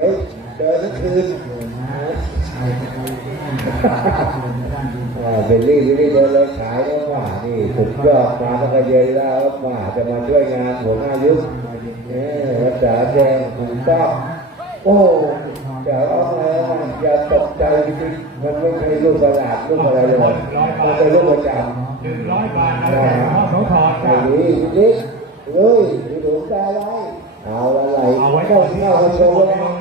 เฮ้ยเดินทั้งคืนอ่าเบลลี่วิลลี่เดินเลยขายแล้วว่านี่สุดยอดมาตั้งแต่เย็นแล้วว่าจะมาช่วยงานหัวหน้ายุคเออรักษาแดงถูกต้องโอ้จะร้องแล้วอย่าตกใจจริงๆมันไม่ใช่ลูกประหลาดลูกอะไรเลยมันเป็นลูกประจำหนึ่งร้อยบาทแล้วแต่พ่อเขาถอดไอ้จ้ะนี่นี่เลยดูดูตาไว้เอาอะไรเอาไว้ก็ก่อนที่เข้าเรามาโชโชว์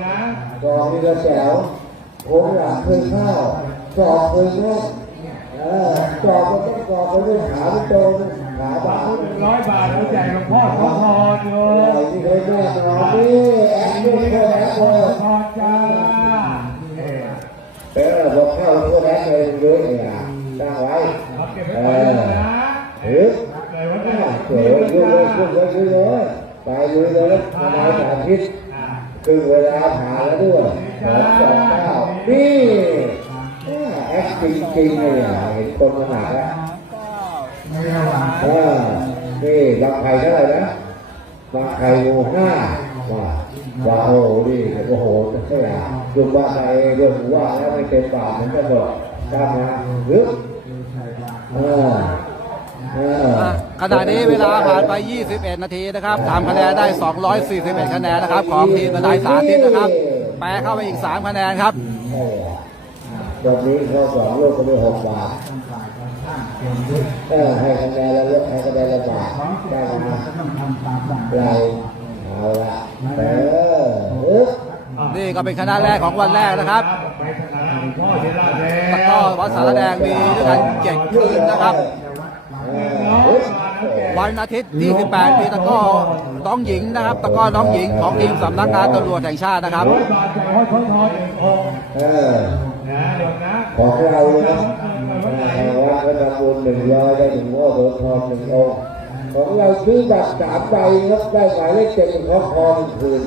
ว์แล้วเองนะกองนี่ก็แจ๋วผมหลังเคยเข้าจอบเคยแม่เออจอบก็ต้องจอบไปด้วยขาไม่โตนะขาบางหนึ่งร้อยบาทเราแจกหลวงพ่อเขาถอดโยอะไรที่เคยแม่นอนนี่แอคนี่เคยแอคเลยถอดจ้าเออเออบอกเข้าแล้วก็แอคเลยเยอะเนี่ยตั้งไว้เอาเก็บไว้เอก่อนอเลยนะเฮ้ยเลยว่าจะสวยยุ่งเลยยุ่งเลยยุ่งเลยไปเลยเลยทนายสาธิต อ่าคือเวลาผ่านแล้วด้วยสองสองเก้านี่แอคจริงๆเลยเห็นคนมาหนักแล้วเออนี่บางไข่เท่าไหร่นะบางไข่โมห้าว่าว่าโอ้โหนี่โอ้โหเท่าไหร่ยุบว่าใครรื่องว่าแล้วไม่เต็มปากมันก็บอกตามมาหรือเออ ขณะนี้เวลาผ่านไป 21 นาทีนะครับทำคะแนนได้ 241 คะแนนนะครับ ของทีมกระไดสาธิตนะครับ แปลเข้าไปอีก 3 คะแนนครับตอนนี้เขาสองลูกก็ได้หกบาทเออให้คะแนนแล้วเลือกให้คะแนนละบาทได้มาเราเอาละเออเออนี่ก็เป็นคะแนนแรกของวันแรกนะครับไปทางหลวงพ่อเจริญแดงตะกร้อวัดสารแดงมีด้วยกันเจ็ดคืนนะครับเออ วันอาทิตย์ที่18มีตะกร้อน้องหญิงนะครับ ตะกร้อน้องหญิงของทีมสำนักงานตำรวจแห่งชาตินะครับร้อยบาทจากพ่อเขาถอดหนึ่งองค์เออนะเดี๋ยวนะของเรานะวัดพระนบุญหนึ่งร้อยได้หนึ่งโม่โดนทองหนึ่งองค์ของเราซื้อบัตรสามใบครับได้หมายเลขเจ็ดเป็นของคอหนึ่งคืน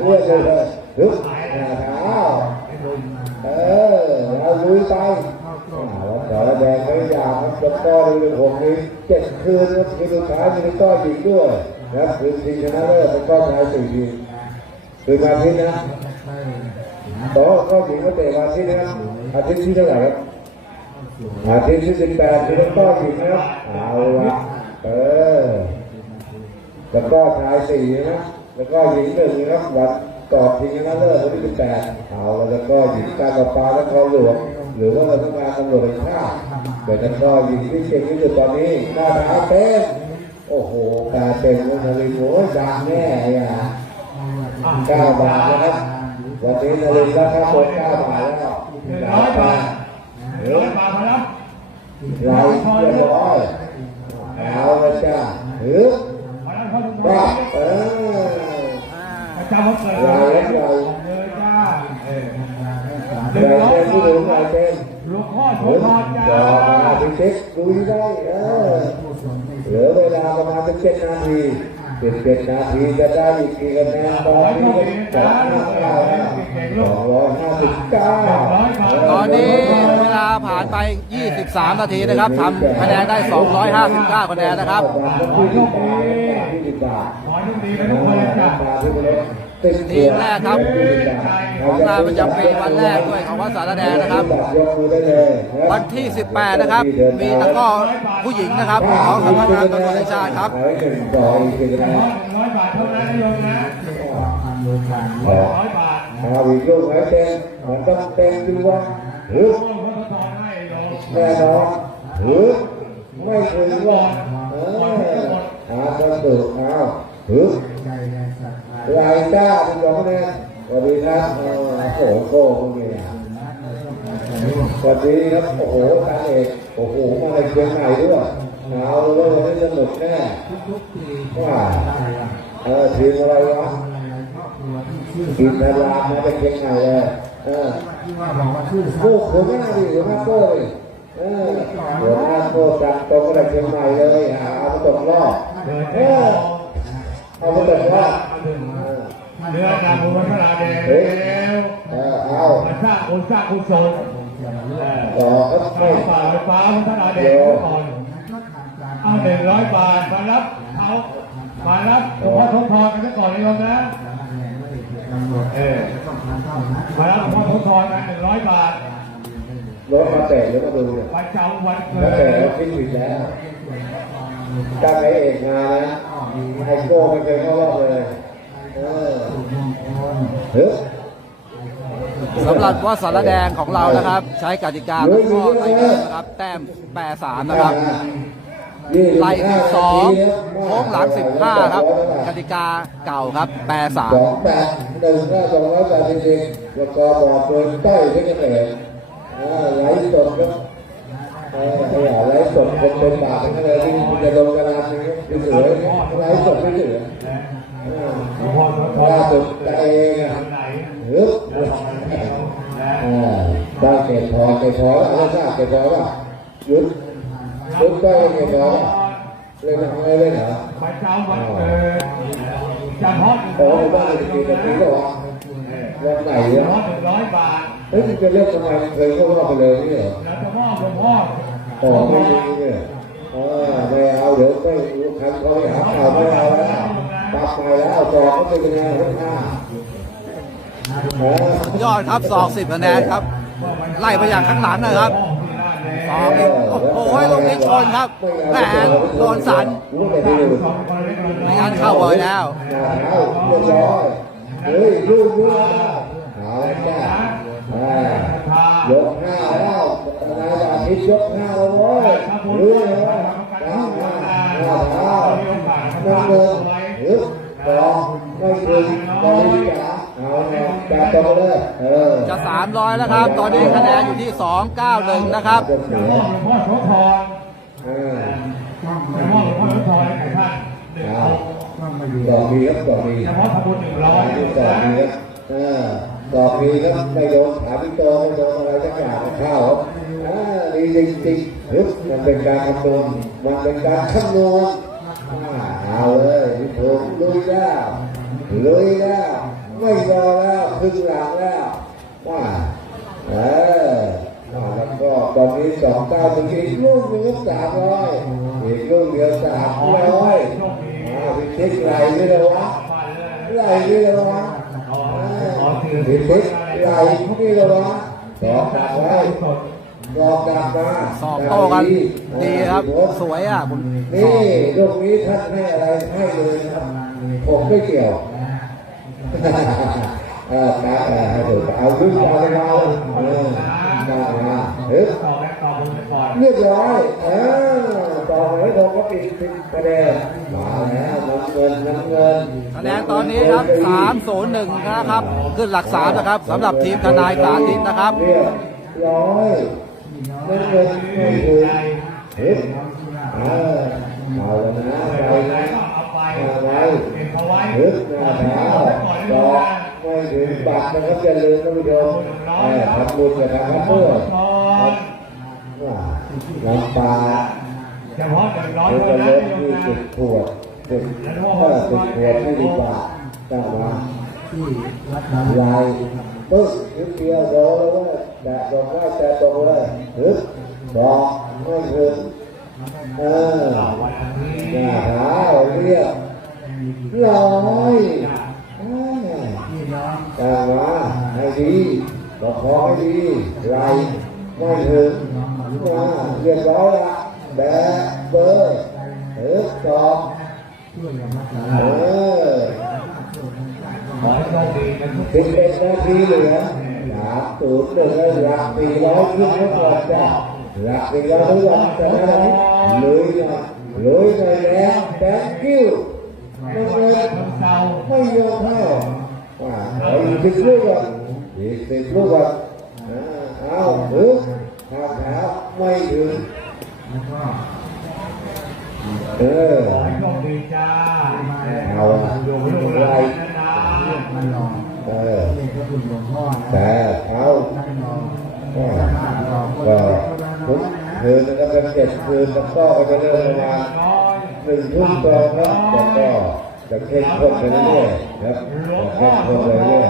เลื่อนเลยเลยฮึบเท้าเออเราลุยไป วัดสารแดงไม่ยากครับจะต้อนเลยผมนี้เจ็ดคืนครับคืนสุดท้ายมีต้อนอีกด้วยนะครับคืนทีชนะเลิศเป็นก้อนชายสี่ทีคืนอาทิตย์นะต่อก้อหญิงก็เตะอาทิตย์นะครับอาทิตย์ที่เท่าไหร่ครับอาทิตย์ที่สิบแปดคือก้อนหญิงนะครับเอาละเออแล้วก็ชายสี่นะแล้วก็หญิงหนึ่งนะครับวัดต่อทีชนะเลิศวันที่สิบแปดเอาแล้วก็หญิงการประปาและคอหลวง หรือว่าสำนักงานตำรวจแห่งชาติเป็นนักก็หญิงที่เก่งที่สุดตอนนี้หน้าตาเต้นโอ้โหตาเต็มวันนาฬิกาโอ้ยดังแน่อะเก้าบาทนะครับวันนี้นาฬิกาค่าตัวเก้าบาทแล้วร้อยบาทร้อยบาทแล้วเราเรียบร้อยเอาละจ้าหรือ พอแล้วพ่อทุกค บ้าน เออ ประจำวันเกิด เรา เลย เรา เลยจ้าเออห เดิ นึ่ง น ร้อย เต้นที่ บาหทลุมเราเต้นหลวงพ่อโสเฮ้ยธรจาอมาไปเช็คดูได้เออเหลือเวลาประมาณเป็นเจ็ดนาทีเป็นเจ็ดนาทีจะได้อีกกี่คะแนนตอนนี้ก็สองห้าเก้าแล้วสองร้อยห้าสิบเก้าตอนนี้เวลาผ่านไป 23 นาทีนะครับทำคะแนนได้ 259 คะแนนนะครับที่สิบบาทที่สิบบาทขอให้ทุกทีและทุกคนจ้า ทีมแรกครับ ของงานประจำปีวันแรกด้วยของวัดสารแดงนะครับ วันที่ 18 นะครับ มีตะก้อผู้หญิงนะครับ ของสำนักงานตำรวจแห่งชาติครับหนึ่งต่ออีกสี่คะแขนหันนะโยมเหมเต็มมันต้องเต็มดูว่าหรือโอ้ยพ่อโสธรให้โยมแน่นอนหรือไม่ถึงว่าเออหาประตูเอาหรือ รายจ้าเป็นสองคะแนนสวัสดีครับโอ้โหโค้งเนี่ยสวัสดีครับโอ้โหตาเอกโอ้โหมาในเชียงใหม่ด้วยเอาวเลยวันนี้สนุกแน่ว่าเออทีมอะไรวะทีมนารามาจากเชียงใหม่เลยเออโก้หัวหน้าดิหัวหน้าโก้ดิเออหัวหน้าโก้จับตรงกับเชียงใหม่เลยหาเอาตกรอบเออ เอาไปตกรอบเออเรือการบุญวัฒนาแดงเฮ้ยแล้วเอามาสร้างบุญสร้างกุศลเออต่อก็ไม่ฝ่าไฟฟ้าวัฒนาแดงก่อนเอาหนึ่งร้อยบาทมารับเอามารับหลวงพ่อทศพรกันก่อนเลยโยมนะเเออมาแล้วพ่อทศรนะหนึ่งร้อยบาทรถมาแตะแล้วก็ดูเนี่ยประจำวันเกิมาแตะดแล้วคิดผิดแล้วถ้าไอเอกมานะ ไอโก้ไม่เคยเข้ารอบเลย เออเฮ้ยสำหรับว่าสารแดงของเรานะครับ ใช้กติกาตะกร้อไทเกอร์นะครับ แต้มแปรสามนะครับไล่สิบสองโค้งหลังสิบห้าครับ กติกาเก่าครับ แปรสามสองแปดหนึ่งห้าสองร้อยแปดสิบเอ็ดแล้วก็บอกเกินใต้ที่จะเกิดอ่าไลฟ์สดครับ เออขยะไลฟ์สดคนเป็นบาททั้งนั้นเลยที่มันจะลงกระดานนี้ที่เหลือไลฟ์สดไม่เหลืออ่าพ่อทศรล่าสุดแต่เองอะไหนฮึบแล้วของมันเดียวนะอ่าได้เก็บพอเก็บพอแล้วเอาทราบเก็บพอแล้วหยุดหยุดได้เก็บพอแล้วเล่นอะไรเล่นเหรอประจำวันเกิดจำฮอตหนึ่งโอ้ร้อยยบ้าบาทนกี่นาทีก็วะวันไหนจำอะฮอตหนึ่งร้อยบาทเฮ้ยมันจะเลือกทำไมเคยเข้ารอบไปเลยนี่เหรอ พ่อต่อไม่ดีเนี่ยเออไม่เอาเดี๋ยวไม่รู้คันเขาไปหาข่าวไม่เอาแล้วปรับไปแล้วต่อเขาเป็นยังไงทั้งห้ายอดครับสองสิบคะแนนครับ ไล่ไปอย่างข้างหลังนะครับสองโอ้โหลูกนี้ชนครับแหมโดนสันไม่งั้นเข้าเบอร์แล้วเฮ้ยลูกลูกเอาจ้าอ่ยกห้าแล้ว นายอาทิตย์ยกห้าแล้วเว้ยรู้เลยว่าหน้าหน้าหน้าเท้านั่งเดินฮึบรอไม่ถึงบริจาคเอาเนี่ยจับตัวเลยเออจะสามร้อยแล้วครับ ตอนนี้คะแนนอยู่ที่สองเก้าหนึ่งนะครับจะมอบหลวงพ่อโสธรเออจะมอบหลวงพ่อโสธรให้ท่านหนึ่งเอาองค์ดอกดีครับดอกดีจะมอบทำบุญหนึ่งร้อยดอกดีครับเออดอกดีครับไม่โดนขาพี่โตไม่โดนอะไรสักอย่างข้าวครับ อ่าดีจริงๆฮึบมันเป็นการคำนวณมันเป็นการคำนวณอ่าเอาเลยพี่ผมลุยแล้วลุยแล้วไม่รอแล้วครึ่งหลังแล้วว่าเอออ่าแล้วก็ตอนนี้สองเก้าตรงนี้อีกลูกหนึงก็สามร้อยอีกลูกเดียวสามร้อยอ่าพี่ติ๊กไหลไม่เลยวะไหลไม่เลยวะผิดทิศไหลนี่เลยวะดอกดักไว้ดอกดักมา สอบโต้กันดีครับ สวยอะผมนี่ลูกนี้ท่านให้อะไรให้เลยนะครับ ผมไม่เกี่ยวเออตาเออให้ถูกเอาขึ้นเอาไปเอาเออมามาเฮ้ยต่อแม่ต่อบุญไปก่อนเรียบร้อยเออต่อไปผมก็ปิดปิดประเด็นมาแล้วน้ำเงินน้ำเงินคะแนนตอนนี้ครับสามศูนย์หนึ่งนะครับ ขึ้นหลักสามนะครับสำหรับทีมทนายสาธิตนะครับเรียบร้อย น้ำเงินไม่ถึงเฮ้ยเออเอาแล้วนะไปนะเอาไปมาไว้เก็บเอาไว้ฮึบหน้าเท้าดอกไม่ถึงบัตรนะครับจะลืมท่านผู้ชมเออทำบุญกับทางพระเพื่อนน้ำปลาเฉพาะหนึ่งร้อยเพื่อเท่าจะนั้นลดโยมที่นะสิบขวดสิบเออสิบขวดที่ดีกว่าตั้งมาลาย ปึ๊บนิดเดียวโดนแล้วเว้ยแตะตรงได้แตะตรงเลยฮึบบอกไม่ถึงเออหาเท้าเรียบร้อยอ่าตั้งมาให้ดีบอกขอให้ดีไหลไม่ถึงมาเรียบร้อยละแบะเบอร์ฮึบสองเออ ขอให้โชคดีกันทุกสิบเอ็ดนาทีเหลือสามศูนย์หนึ่งหลักสี่ร้อยขึ้นให้ก่อนจ้ะหลักสี่ร้อยทุกวันจะได้ลุยนะลุยในแล้วแบงกิ้วไม่เงินคนเศร้าไม่ยอมให้ว่าเอาอีกสิบลูกอะอีกสิบลูกอะอ่าเอาฮึบข้าวขาไม่ถึงเออขอให้โชค ดีจ้าเอาอะอยู่ลูกหลานนานเออแต่เอาก็ก็ทุกคืนนะครับเป็นเจ็ดคืนแล้วก็จะเริ่มประมาหนึ่งทุ่มตรงครับแล้วก็จะเข้มข้นไปเรื่อยๆครับหลวงจะเข้มข้นไปเรื่อย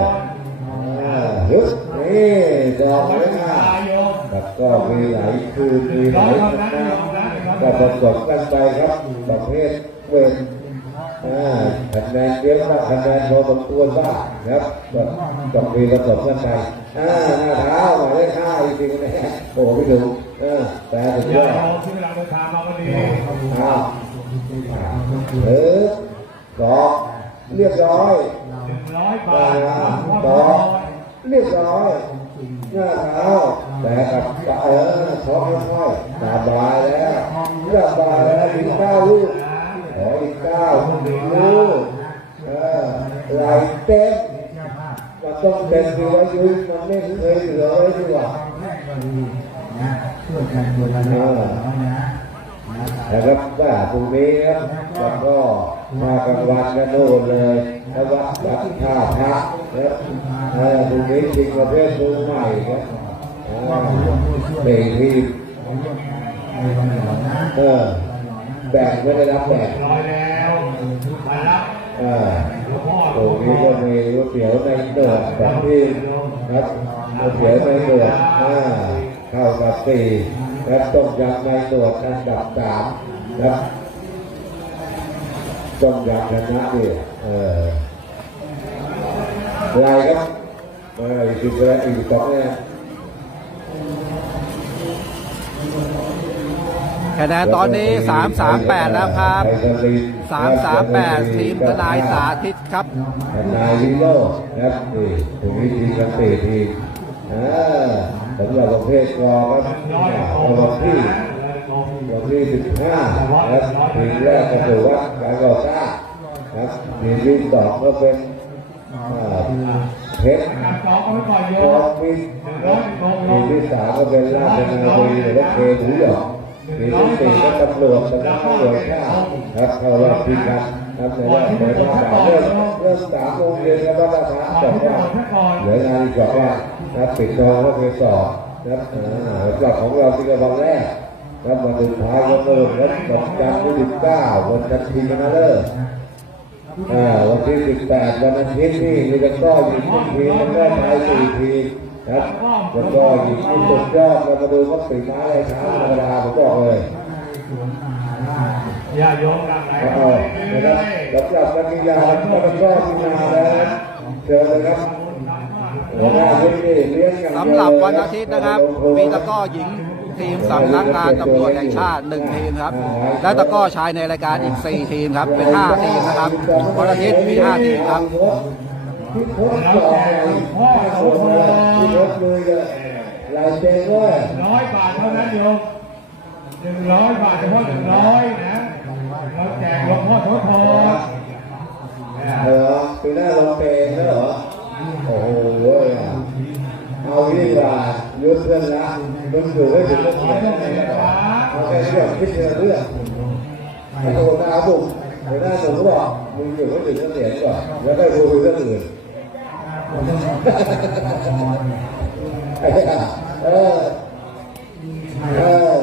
ๆฮึนี่ดอกไม้มาตายโยมแล้วก็มีหลายคืนมีหลายคณะก็ประกอบกันไปครับประเภทเวร คะแนนเยอะมากคะแนนพอสมควรบ้างนะครับต้องมีระสบการณ์ไปอ่าหน้าเท้าหมายเลขห้าจริงๆนะโอ้พี่หนุ่มเออแต่สุดยยาอดโยที่เวลาเดินทางมาวันนี้อ้าวเออสองเรียบร้อยหนึ่งร้อยบาทสองเรียบร้อยหน้าเท้าแต่กับเออท้องค่อยๆสบายแล้วสบายแล้วถึงเก้าลูก ขออีกเก้าลูกเออไหลเต็มมันต้องเต็มที่ไว้ยุ้ยมันไม่เคยเหลือไว้ดีกว่าช่วยกันดูแลน้อยนะนะครับว่าพรุ่งนี้ครับแล้วก็มากลางวันกันโน่นเลยแล้วว่าวัดท่าพระแล้วเออพรุ่งนี้จริงประเภทมือใหม่ครับเบรกที่เออ บ่งไม่ได้รับแบ่งร้อยแล้วมารับเออหลวงพ่อตรงนี้ก็มีก๋วยเตี๋ยวในเดือดแบบที่ครับก๋วยเตี๋ยวในเดือดอ่าข้าวกับสี่และต้มยำในเดือดอันดับสามครับต้มยำชนะดิเออลายครับเอออีกสิบแล้วอีกสองเนี่ย คะแนนตอนนี้ 338 แล้วครับ 338 ทีมทนายสาธิตครับทนายวิโรจน์นะครับนี่ตรงนี้ทีมกันสี่ทีมอ่าสำหรับประเภทกอครับร้อยอ่าโอ้วัที่โหวันที่สิบห้านะครับทีมแรกก็คือว่าการก่อสร้างครับทีมที่สองก็เป็นเพชรกองมิตรทีมที่สามก็เป็นราชนนาวีหรือว่าเคหมูหยอง ทีมที่สี่ก็ตำรวจสำนักตำรวจชาครับเข้ารอบที่กันครับในรอบในรอบสามเริ่มเริ่มสามโมงเย็นแล้วก็ราคาขอจบว่าเหลืองานอีกสองวันนะครับปิดจองก็คือสอบนะครับอ่าสำหรับของเราที่กำลังแรกครับวันสุดท้ายก็เริ่มครับวันจันทร์ที่สิบเก้าวันจันทร์ทีชนะเลิศวันที่สิบแปดวันอาทิตย์นี่มีตะกร้อหญิงหนึ่งทีมตะกร้อชายสี่ทีม ครับตะกร้อหญิงที่สุดยอดเรามาดูว่าสีม้าอะไรช้าธรรมดาผมบอกเลยอย่าโยงหลังไหนเอาไปนะครับยสำหรับนักกีฬาแล้วก็ตะกร้อที่มาแล้วเชิญเลยครับหัวหน้าวิทย์เลี้ยงอย่างเดียสำหรับวันอาทิตย์นะครับ มีตะก้อหญิงทีมสำนักงานตำรวจแห่งชาติหนึ่งทีมครับ และตะก้อชายในรายการอีก 4 ทีมครับ เป็น 5 ทีมนะครับ วันอาทิตย์มี 5 ทีมครับ ที่พบสองพ่อสมที่พบมือเลยเลายเซ็นว่าร้อยบาทเท่านั้นโยมหนึ่งร้อยบาทเฉพาะหนึ่งร้อยนะเราแจกหลวงพ่อโสธรเออปีหน้าลงเพลงแล้วเหรอ โอ้โหเอาดีกว่ายุดเพื่อนละมึงอยู่ไม่ถึงเรื่องเขียนเอาแค่เรื่องคิดเรื่องเรื่องไอ้โหน้าบุกไอ้หน้าหนูบอกมึงอยู่ไม่ถึงเรื่องเขียนก่อนแล้วไปดูเรื่องอื่น เออเออ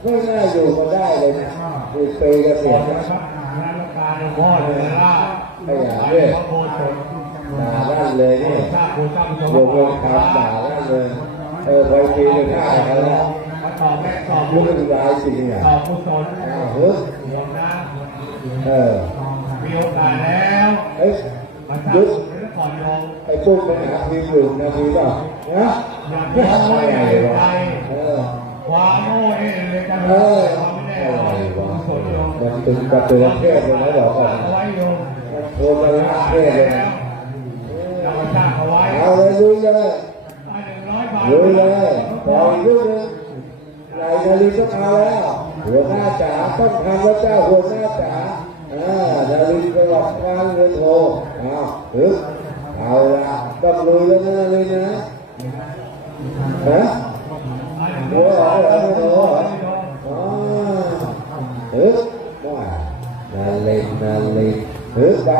ไม่น่าอยู่มาได้เลยนะดูเปย์กระเสียขนอบนะคุณครับงานการหลวงพ่อเลยล่ะไอ้หยาด้วยพระโพธิ์สดด่าด้านเลยนี่ข้าโพธิ์ตั้งบวกลงคำด่าด้านเลยเออพอปีหนึ่งห้ากันแล้วมาตอบแม่ตอบยุบุคญร้ายจริงอะตอบกุศลอ้าวเฮ้ยหลวงนะเออมีโอกาสแล้วเอ้ยยุค บุญให้ก่อนโยมไอ้ปุ๊บไปหาทีมอยู่นาทีเปล่านะอย่าไม่โง่ทำอะไรในวะใจเออความโง่นี่เลยจะเออความไม่แน่อะไรกุวะศลโยมมันถึงกับตัวเทพเลยนะบอกก่อนเอาไว้โยมโทรมาลากเทพเลยนะเราสร้างเอาไว้เอาเลยลุยเลยหนึ่งร้อยบาทลุยเลยพออีกลูกหนึงไหลนาลีก็เอาแล้วหัวหน้าจ๋าต้องทำแล้วเจ้าหัวหน้าจ๋าอ่านาลีไปหลอกฟังเงินโทรเอาฮึ เอาละต้องลุยแล้วนะนาลีนะฮะหัวออกแล้วไม่รู้เหรออ๋อฮึว่านาลีนาเลีฮึไป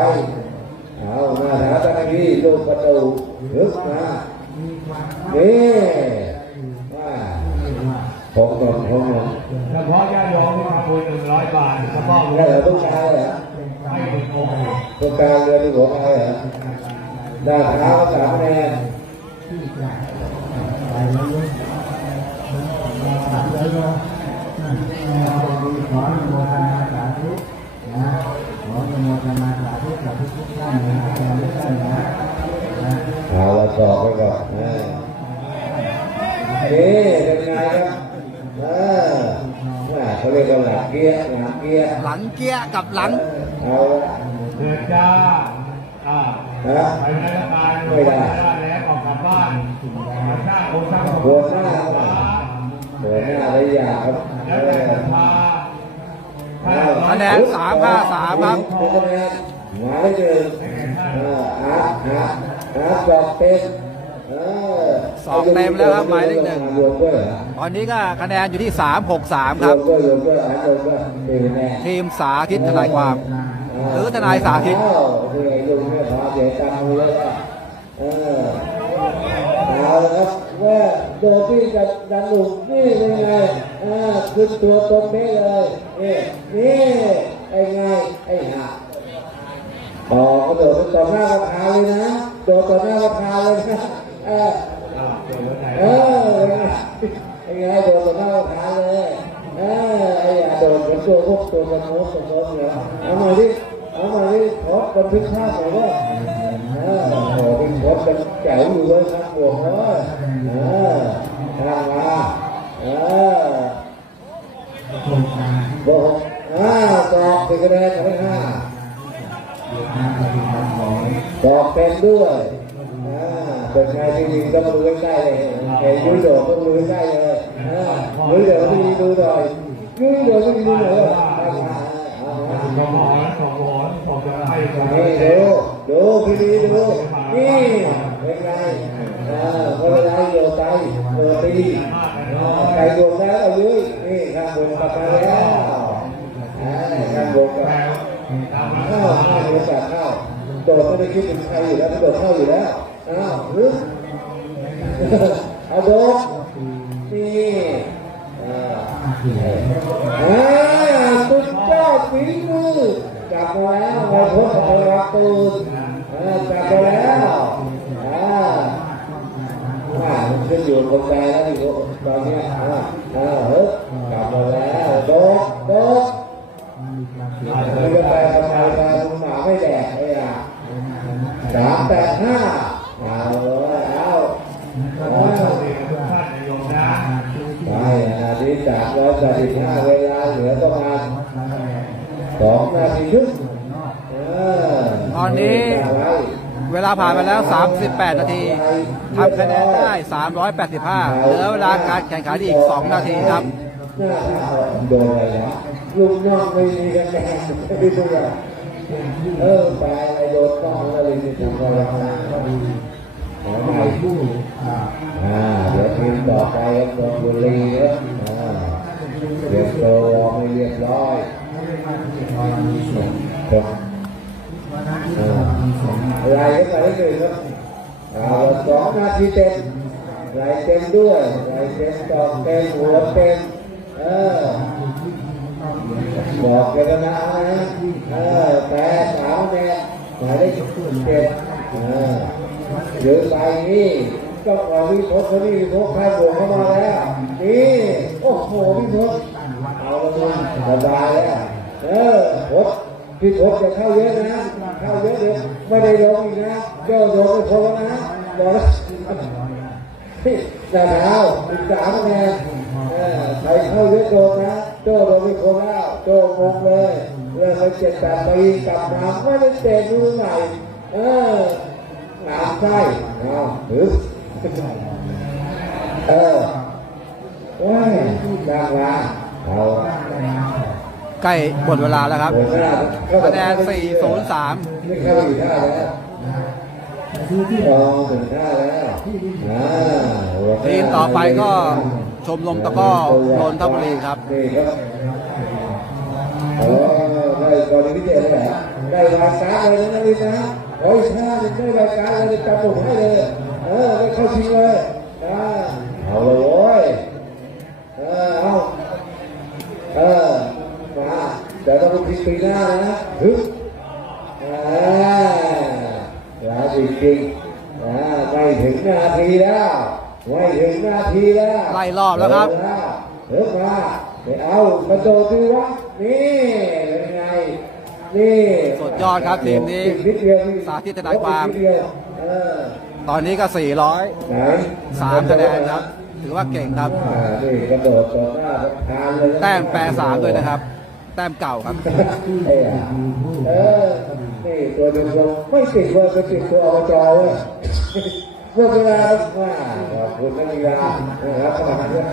เอามาหาตะกี้ลูกประตูเฮึมานี่ว่าผมก่อนผมก่อนเฉพาะญาติโยมที่มาคุยหนึ่งร้อยบาทเฉพาะได้เหรอต้องการเหรอให้หนึ่งองค์ต้องการเรือที่หัวใครเหรอ ได้เท้าสามคะแนนไปแล้วลูกถามแล้วก็ขออนุโมท นะขออนุโมทนาสาธุกับทุกท่านนะทุกท่านนะนะเอาละสอบไปไงครับอ่าว่าเขาเรียกว่าหลักเกียร์หลักเกียร์หลังเกี้ยกับหลังเอาละเดือดจ้าอ่าฮะไปราชการได้แล้วออกกลับบ้านมาสร้างโครงสร้างหัวหน้าหัวหน้าระยะครับเอแล้วแต่อศรัทธาถ้าคะแนนสามห้าสามครับคะแนนหมายหนึ่งเอออาร์ตอาร์ตอาร์ตสอบเต็มเออสอบเต็มแล้วครับหมายเลขหนึ่งตอนนี้ก็คะแนนอยู่ที่3 6 3ครรัวบมด้วยรวมด้วยอาร์ตรวมด้วยนี่แน่ทีมสาธิตทนายความ หรือทนายสาธิตอ้าวคือไอ้ลุงเนี่ยพาเสียตังค์ไปเลยว่าเออเอาละครับว่าโดนที่จะดันหลุมนี่เป็นไงอ่าขึ้นตัวตรงนี้เลยนี่นี่ไอ้ไงไอ้ห่าอ๋อก็โดดไปต่อหน้าประธานเลยนะโดดต่อหน้าประธานเลยนะเอออ่าเดี๋ยววันไหนเออไอ้ไงโดดต่อหน้าประธานเลยเออ ไอ้อย่าโดดกับตัวกตัวสมมติสมมติเนี่ยเอาหน่อยดิเอาหน่อยดิขอบันทึกภาพหน่อยว่าเออโอ้เป็นรถเป็นแจ๋วอยู่เลยครับบวกเลยเออทางมาเออโครงกาบอกอ่าสอบเป็นคะแนนทั้งห้าตอบเป็นด้วยอ่าเป็นไงจริงๆต้องดูใกล้ๆเลยเห็นยุ้ยโดดต้องดูใกล้ๆเลยอ่ายุ้ยโดดไม่ดีดูหน่อย ยุ้ยโดดไม่ดีดูหน่อยว่าเอามาเอามาสองสมองผมจะให้ก่อนนี่ดูดูพี่ดีดูนี่เป็นไงเอ่าเพราะเวลาโยนใจโยนตีอ่โยนแล้วเอายุ้ยนี่ข้างบนกลับมาแล้วอ่ข้างบนกลับมาข้าวข้าวบริษัทเข้าวโดดไม่ได้คิดถึงใครอยู่แล้วโดดเข้าอยู่แล้วอ้าวเอาโดดนี่าอ่าสุดยอดฝีมือกลับมาแล้วมาพบกับเราตูนอ่ากลับมาแล้วอ่าว่ามันขึ้นอยู่กับนใจแล้วนี่ตอนเนี้ยอ่าอ่าเฮ้ยกลับมาแล้วโดดโดดมันก็ไปทำไมมาหมาไม่แดกไอ้อะสามแปดห้าเลยเอา ขอ เอา โชคดีทุกท่านในโยมนะ ใช่นาที สามร้อยแปดสิบห้าเวลาเหลือประมาณสองนาทีครึ่งเออตอนนี้เวลาผ่านไปแล้ว 38 นาทีทำคะแนนได้ 385 เหลือเวลาการแข่งขันอีก 2 นาทีครับหน้าโดนอะไรนะลูกน้องไม่มีกันแดงไม่ดูอะเออไปไอ้โดนต้องอะไรนี่ทำอะไรนะขอใหม่ผู้อ่าอ่าเดี๋ยวทีมต่อไปครับนน ทบุรีครับอ่าเรียบตัวไม่เรียบร้อยครับรณีสงฆ์ลายก็ไปได้เลยครับเอาสองนาทีเต็มลายเต็มด้วยลายเต็มดอกเต็มหัวเต็มเออบอกกันแล้วนะเออแต่สาวเนี่ยหมายเลขเจ็ดเออหรือไปนี่ก็ขอวิพจน์คนนี้วิพจน์ข้าบวกเข้ามาแล้วนี่โอ้โหวิพจน์เอาละมึง สบายแล้วเออพจน์พี่พจน์จะเข้าเยอะนะ เข้าเยอะเดี๋ยวไม่ได้ลงอีกนะเจ้าโดนไปพอนะบอกแล้วแต่เท้าอีกสามคะแนนใครเข้าเยอะโดนนะโจ้โดนไปคนแล้วโจ้งงเลยเรื่องไปเจ็ดแปดปีกลับมาไม่ได้เตะดูไหนเออหนามไส้เอาหรือเออว้ายดังมาเอา ใกล้หมดเวลาแล้วครับคะแนน 403ไม่เข้าอีกท่าแล้วที่ที่มอถึงท่าแล้วทีมต่อไปก็ชมรมตะก้อนนทบุรีครับนี่ครับโอ้ได้กรณีพิเศษเลยเหรอได้รายกาเลยนะนี่นะโอ้ยท่าหนึ่งได้รายกาเลยจับผมให้เลย เออได้เข้าชิงเลยอ่าเอาเลยโว้ยเออเอา เออมาแต่ต้องพิงปีหน้านะฮึบอ่าแล้วจริงๆอ่าไม่ถึงนาทีแล้วไม่ถึงนาทีแล้วไล่รอบแล้วครับเฮ้ยมาไปเอากระโดดดีวะนี่เป็นไงนี่สุดยอดครับทีมนี้อีกนิดเดียวสาธิตทนายความอีกนิดเดียวเออตอนนี้ก็ไหน400 3คะแนนครับ ถือว่าเก่งครับอ่านี่กระโดดต่อหน้าประธานเลยนะแต้มแปรสามด้วยนะครับ แต้มเก่าครับ เออเออนี่ตัวดวงไม่ติดว่าไปติดตัวอบจเว้ยเมื่อเวลาว่าขอบคุณนักกีฬานะครับสมัครด้วย